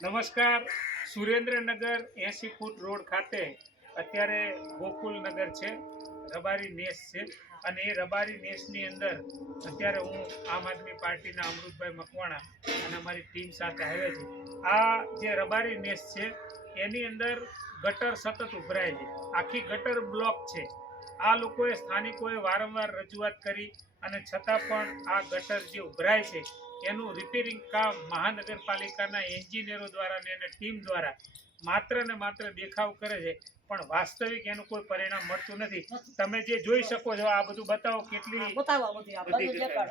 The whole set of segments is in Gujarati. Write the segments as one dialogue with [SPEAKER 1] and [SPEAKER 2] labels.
[SPEAKER 1] નમસ્કાર. સુરેન્દ્રનગર એસી ફૂટ રોડ ખાતે અત્યારે ગોકુલનગર છે. રબારી નેસ છે. અને એ રબારી નેસની અંદર અત્યારે હું આમ આદમી પાર્ટીના અમૃતભાઈ મકવાણા અને અમારી ટીમ સાથે આવ્યા છે આ જે રબારી નેસ છે, એની અંદર ગટર સતત ઉભરાય છે. આખી ગટર બ્લોક છે. આ લોકોએ સ્થાનિકોએ વારંવાર રજૂઆત કરી અને છતાં પણ આ ગટર જે ઉભરાય છે એનું રિપેરિંગ કામ મહાનગરપાલિકાના એન્જિનિયરો દ્વારા ને એને ટીમ દ્વારા માત્ર ને માત્ર દેખાવ કરે છે. પણ વાસ્તવિક એનું કોઈ પરિણામ મળતું નથી. તમે જે જોઈ શકો છો આ બધું બતાવો કેટલી
[SPEAKER 2] બતાવો બધું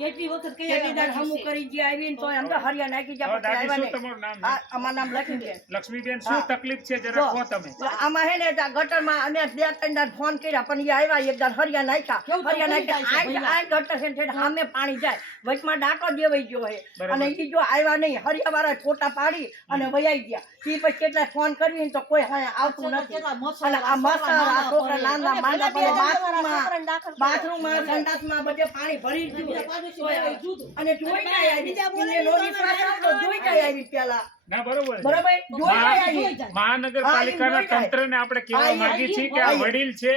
[SPEAKER 2] કેટલી વખત
[SPEAKER 3] કેટલી દર
[SPEAKER 2] આવ્યા
[SPEAKER 3] કરી જે આવીને તો અંદર હરિયા નાખી
[SPEAKER 1] હવે
[SPEAKER 3] પછી આવ્યા નહીં.
[SPEAKER 1] તમારું નામ?
[SPEAKER 3] અમારું નામ લક્ષ્મીબેન.
[SPEAKER 1] લક્ષ્મીબેન શું તકલીફ છે? જરા કહો તમે.
[SPEAKER 3] આમાં હે ને આ ગટરમાં અમે બે ત્રણ દાડ ફોન કર્યા પણ એ આવ્યા એક દાડ હરિયા નાખ્યા. હરિયા નાખ્યા. આ આ ગટર છે ને ઠેઠ સામે પાણી જાય. વચમાં ડાકો દેવાઈ ગયો હે. અને ઈ જો આવ્યા નહીં હરિયા વાળા ફોટા પાડી અને વયાઈ ગયા. ઈ પછી કેટલા ફોન કરવી તો કોઈ હા આવતું નથી. અને આ મસાલા, આ છોકરા નાના
[SPEAKER 2] દાખલ
[SPEAKER 3] બાથરૂમમાં બાથરૂમમાં સંડાસમાં બધે પાણી ભરી ગયું. અને જોઈ જાય આવી
[SPEAKER 2] બીજા બોલે
[SPEAKER 3] એમને નો
[SPEAKER 2] તો
[SPEAKER 3] વિશ્વાસ
[SPEAKER 2] અમે
[SPEAKER 3] આવતો જોઈ જાય આવી પેલા.
[SPEAKER 1] ના બરોબર.
[SPEAKER 3] બરોબર? જોઈ
[SPEAKER 1] મહા-
[SPEAKER 3] આવી
[SPEAKER 1] મહાનગરપાલિકાના. તંત્રને આપણે કહેવા
[SPEAKER 3] એ
[SPEAKER 1] માંગીએ છીએ કે આ વડીલ છે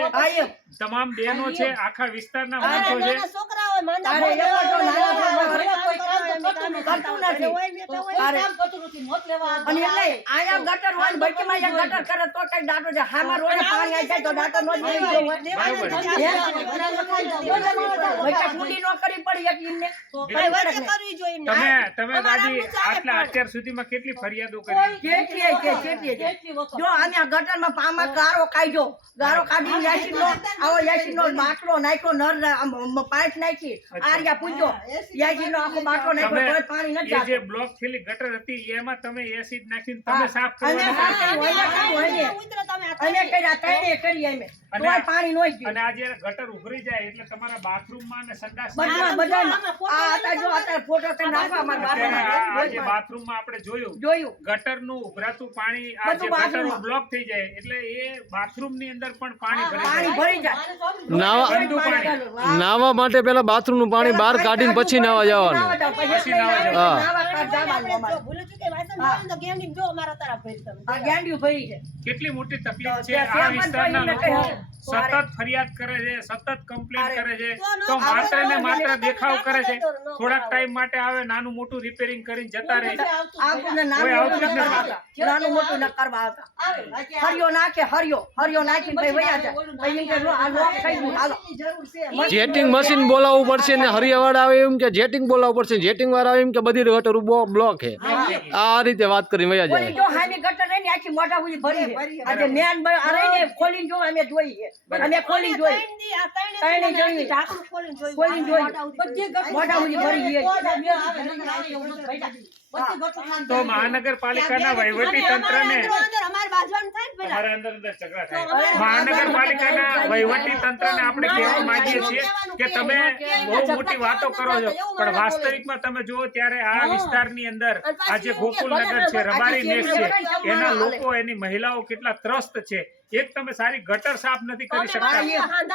[SPEAKER 1] તમામ બહેનો છે આખા વિસ્તારના માણસો છે.
[SPEAKER 2] નાના છોકરા હોય, માંદા
[SPEAKER 3] તારે
[SPEAKER 2] પડે
[SPEAKER 3] એક તો નાના
[SPEAKER 2] હોય,
[SPEAKER 3] છોકરા
[SPEAKER 2] ઘરે કોઈ તો કરતું નથી.
[SPEAKER 3] નથી.
[SPEAKER 2] હોય ને તો હોય,
[SPEAKER 3] તારે-
[SPEAKER 2] કામ કરતું નથી. નોટ લેવા
[SPEAKER 3] અને એટલે આયા ગટર હોય ને એક ગટર કરે તો કઈ દાંતો છે. હામાં રોડે પાણી આવી જાય તો દાંતો નો જ લઈ ગયો હોય
[SPEAKER 2] દેવાના
[SPEAKER 1] બરાબર.
[SPEAKER 2] નથી.
[SPEAKER 3] હે? વચ્ચે કુંડી નો કરી પડી એક ઈમને.
[SPEAKER 1] તો
[SPEAKER 3] કઈ વળે
[SPEAKER 2] વચ્ચે
[SPEAKER 3] નહીં.
[SPEAKER 2] કરવી જોઈએ
[SPEAKER 1] તમે તમે દાદી આટલા અત્યાર સુધીમાં કેટલી ફરિયાદો કરી?
[SPEAKER 3] કેટલી કેટલી
[SPEAKER 2] કેટલી વખત.
[SPEAKER 3] જો આને આ ગટરમાં પામાં ગારો કાઢ્યો. ગારો કાઢી યાસી નો આવો યાસી નો બાટલો નાખ્યો નર પાઇપ નાખી. આર્યા પૂજો યાસી નો આખો બાટલો નાખ્યો. તોય પાણી નથી
[SPEAKER 1] એ જે બ્લોક થયેલી ગટર હતી એમાં તમે એસિડ નાખીને તમે સાફ
[SPEAKER 3] અને
[SPEAKER 1] કરવાના
[SPEAKER 3] હા,
[SPEAKER 1] હતા.
[SPEAKER 3] હોય ને, હોય ને.
[SPEAKER 2] ઉતરો તમે આ
[SPEAKER 3] અને કર્યા ત્રણે કરી અમે.
[SPEAKER 1] અને
[SPEAKER 3] પાણી નોઈ ગયું.
[SPEAKER 1] અને આ જે ગટર ઉભરી જાય એટલે તમારા બાથરૂમમાં અને સંડાસ
[SPEAKER 3] બધા બધામાં. આ અત્યારે જો અત્યારે ફોટો તે નાખવા અમારા
[SPEAKER 1] અત્યારે આ- આ જે
[SPEAKER 3] બાથરૂમમાં.
[SPEAKER 1] બાથરૂમમાં આપણે જોયું
[SPEAKER 3] જોયું.
[SPEAKER 1] ગટરનું ઉભરાતું પાણી આ જે
[SPEAKER 3] બધું
[SPEAKER 1] બ્લોક થઈ જાય એટલે એ બાથરૂમની અંદર પણ પાણી
[SPEAKER 3] પાણી ભરી જાય.
[SPEAKER 4] નાવા-. નાવા માટે પેલા બાથરૂમનું પાણી બહાર કાઢીને પછી નાવા જવાનું.
[SPEAKER 1] કેટલી મોટી તકલીફ છે આ વિસ્તારના લોકો.
[SPEAKER 3] છે.
[SPEAKER 1] સતત ફરિયાદ કરે છે સતત કમ્પ્લેન કરે છે.
[SPEAKER 2] તો
[SPEAKER 1] માત્ર ને માત્ર દેખાવ કરે છે. થોડાક ટાઈમ માટે આવે નાનું મોટું રિપેરિંગ કરીને જતા રહે. છે
[SPEAKER 3] નાનું મોટું ન કરવા આવતા. હરિયો નાખે હરિયો હરિયો નાખી ભાઈ વયા જાય. પછી કે આ લોક થઈ ગયું હાલો.
[SPEAKER 4] જેટિંગ મશીન બોલાવવું પડશે ને હરિયાવાળા આવે એમ કે જેટિંગ બોલાવવું પડશે. જેટિંગ વાળા આવે એમ કે બધી ગટર બ્લોક છે. આ રીતે વાત કરી વયા જાય.
[SPEAKER 3] જો હાની ગટર રહી ને આખી મોઢા સુધી ભરી આજે મેન આ ખોલીને જો અમે જોઈ છે. અમે ખોલી જોઈ.
[SPEAKER 2] દી
[SPEAKER 3] જોઈ.
[SPEAKER 2] ઢાંકણું.
[SPEAKER 3] બધી. સુધી ભરી ગઈ.
[SPEAKER 2] ખાલી
[SPEAKER 1] તો મહાનગરપાલિકાના વહીવટી તંત્રને મહાનગરપાલિકાના વહીવટી તંત્રને આપણે કહેવા માંગીએ છીએ કે તમે બહુ મોટી વાતો કરો છો. પણ વાસ્તવિકમાં તમે જુઓ ત્યારે આ વિસ્તારની અંદર આ જે ગોકુલનગર છે રબારી નેસ છે. એના લોકો એની મહિલાઓ કેટલા ત્રસ્ત છે. એક તમે સારી ગટર સાફ નથી કરી શકતા.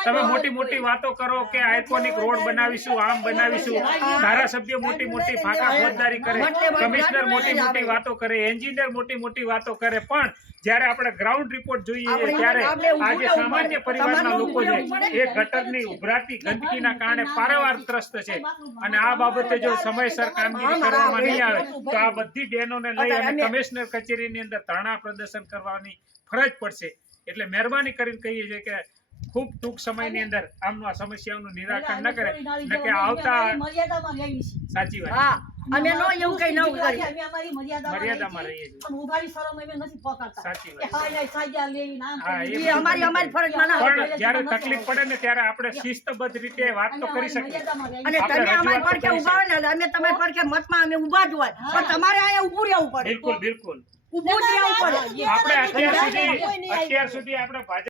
[SPEAKER 1] તમે મોટી મોટી વાતો કરો કે આઇકોનિક રોડ બનાવીશું આમ બનાવીશું. ધારાસભ્ય મોટી મોટી ફાંકા ફોજદારી કરે કમિશનર મોટી મોટી વાતો કરે એન્જિનિયર મોટી મોટી વાતો કરે. પણ જ્યારે આપણે ગ્રાઉન્ડ રિપોર્ટ જોઈએ ત્યારે આજે સામાન્ય પરિવારના લોકો છે એ ગટરની ઉભરાતી ગંદકીના કારણે પારાવાર ત્રસ્ત છે. અને આ બાબતે જો સમયસર કામગીરી કરવામાં નહીં આવે તો આ બધી ડેનોને લઈ અને કમિશનર કચેરીની અંદર ધરણા પ્રદર્શન કરવાની ફરજ પડશે. એટલે મહેરબાની કરીને કહીએ છીએ કે ખૂબ ટૂંક સમયની અંદર આમનું આ સમસ્યાઓનું નિરાકરણ ન કરે કે આવતા. સાચી વાત
[SPEAKER 3] અમે નો એવું કઈ નવું કરી
[SPEAKER 2] અમે અમારી મર્યાદામાં
[SPEAKER 1] મર્યાદામાં
[SPEAKER 2] રહીએ
[SPEAKER 1] રહીએ છીએ.
[SPEAKER 2] છીએ. પણ ઉઘાડી શરમ અમે નથી પકડતા.
[SPEAKER 1] સાચી વાત
[SPEAKER 2] હાય હાય સાજા લેવી ને આમ
[SPEAKER 1] હા,
[SPEAKER 2] કરવી.
[SPEAKER 1] એ
[SPEAKER 3] એ અમારી અમારી ફરજમાં ના
[SPEAKER 1] પણ જ્યારે તકલીફ પડે ને ત્યારે આપણે શિસ્તબદ્ધ રીતે વાત તો કરી શકીએ
[SPEAKER 3] અને તમે અમારી પડખે ઊભા હોય ને અમે તમારી પડખે મતમાં અમે ઊભા જ હોય પણ તમારે અહીંયા ઊભું રહેવું પડે
[SPEAKER 1] બિલકુલ બિલકુલ
[SPEAKER 3] જ રહેવું પડે
[SPEAKER 1] આપણે અત્યાર સુધી અત્યાર સુધી આપણે